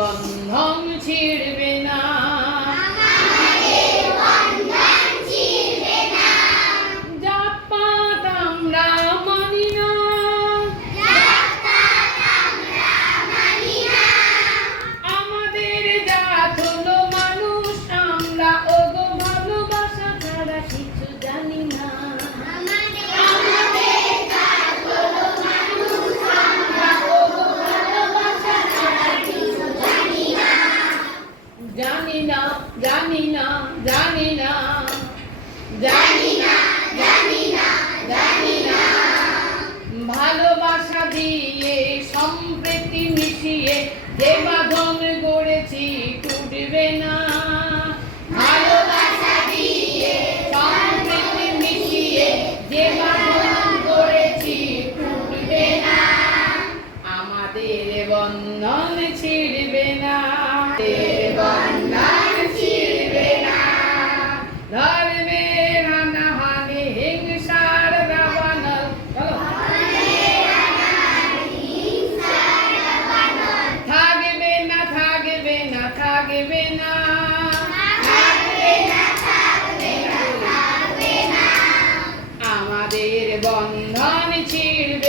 বন্ধন ছিড়বে না, জাতপাত আমরা মানি না, আমাদের জাত হলো মানুষ, আমরা ওগো ভালোবাসা ছাড়া কিছু জানি না। জানি না, জানি না, জানি না, জানি না, জানি না, জানি না। ভালোবাসা দিয়ে সম্প্রীতি মিশিয়ে যে বাঁধন গড়েছি টুটবে না, ভালোবাসা দিয়ে সম্প্রীতি মিশিয়ে যে বাঁধন গড়েছি টুটবে না, আমাদের বন্ধন ছিড়বে না, বন্ধন ছিড়বে না। ধর্মের হানাহানি হিংসার দাবানল, থাকবে না, থাকবে না, থাকবে না, আমাদের বন্ধন ছিড়বে